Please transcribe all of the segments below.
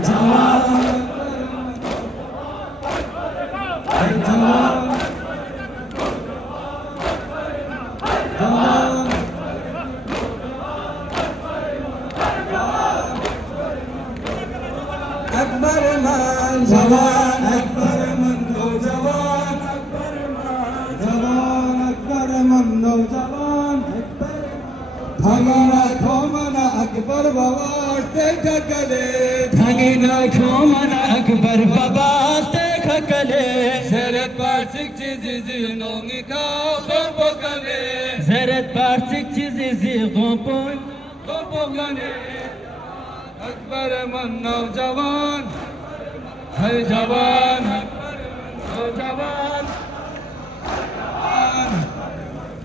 जवान जवान जवान अकबर मान जवान अकबर मनो जवान अकबर मान जवान अकबर मनो जवान भागना खोमना अकबर बाबा ठकले भागना खोमना अकबर बाबा ठकले Zeret parçık çizizi nongika kompokane زرت بارتك جزيزي غنبون kompokane Akbar manno jawan Hay jawan Jawan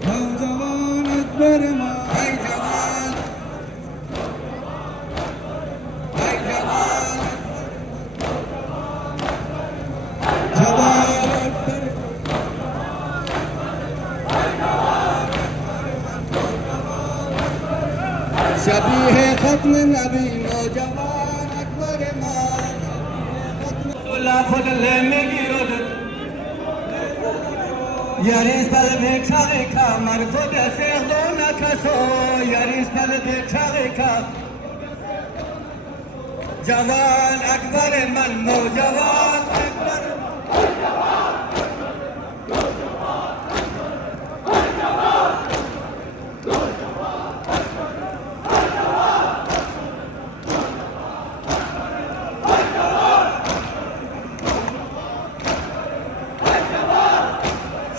Jawan Akbar man Hay jawan Hay jawan Jawan Akbar शबीह खत्म नबी नौजवान अकबर मान ولا فضل مجرد ياريس بلبك شغيكا مرفوض سيغدونا كسو ياريس بلبك شغيكا جوان أكبر منو جوان أكبر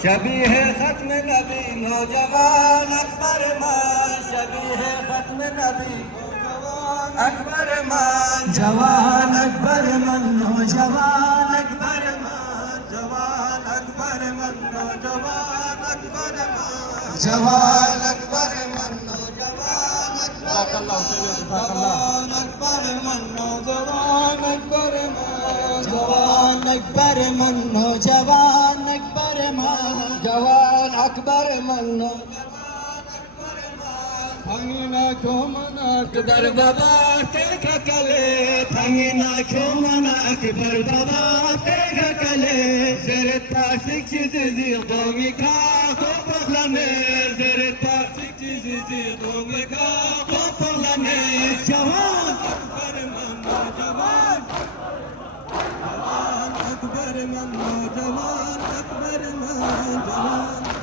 شبيه ختم نبي نوجوان أكبر مان شبيه ختم نبي نوجوان أكبر مان جوان أكبر من نوجوان أكبر مان جوان أكبر من نوجوان أكبر مان جوان أكبر من نوجوان أكبر جوان أكبر من نوجوان أكبر مان جوان أكبر من نوجوان أكبر مان جوان أكبر من भागना क्यों मना अकबर बाबा तेरा कले भागना क्यों मना अकबर बाबा तेरा कले ज़रत पासिक चीज़ी दोमी का हो पगलाने ज़रत पासिक चीज़ी दोमी का हो पगलाने जवान अकबर मनो जवान जवान अकबर मनो जवान अकबर मनो जवान